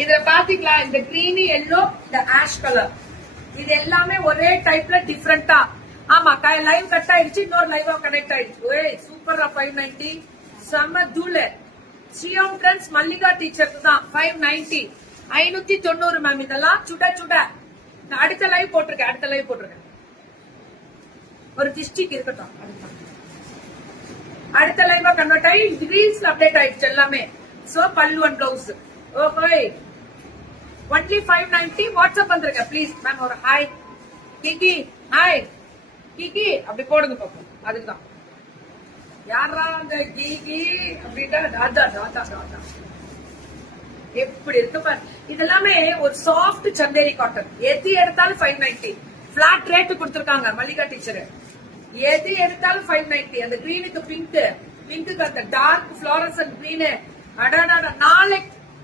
இதுல பாத்தீங்களா இந்த கிரீன் எல்லோ இந்த ஆஷ் கலர் இது எல்லாமே ஒரே டைப்ல டிஃபரெண்டா. ஆமா லைவ் கட் ஆயிடுச்சு, இன்னொரு லைவ் கனெக்ட் ஆயிடுச்சு. சூப்பரா 590 செம்ம தூளு. சியோம் ட்ரெண்ட்ஸ் மல்லிகா டீச்சருக்கு தான் 590 590 மேம். இதெல்லாம் சுட சுட அடுத்த லைவ் போட்டிருக்கேன். ஒரு டிஸ்ட்ரிக் இருக்கட்டும், அடுத்த லைவா கன்வெர்ட் ஆகி ரீல்ஸ்ல அப்டேட் ஆயிடுச்சு எல்லாமே. சோ பல்லு and blouse okay only 590. WhatsApp வந்துருங்க ப்ளீஸ் மேம். ஒரு ஹாய் கிகி, ஹாய் கிகி அப்படி போடுங்க பாப்போம். அதுக்குதான் யாரா அந்த கிகி அப்படின்ட்டா டாடா டாடா டாடா எப்படி இருக்கு பாரு. இதெல்லாமே ஒரு சாஃப்ட் சந்தேரி காட்டன். எது எடுத்தாலும் 590. பிளாட் ரேட் கொடுத்திருக்காங்க மல்லிகா டீச்சர். எது எடுத்தாலும் 590. அந்த கிரீனுக்கு பிங்க்கு அந்த டார்க் ஃபிளாரசன்ட் கிரீனு அடாடா 4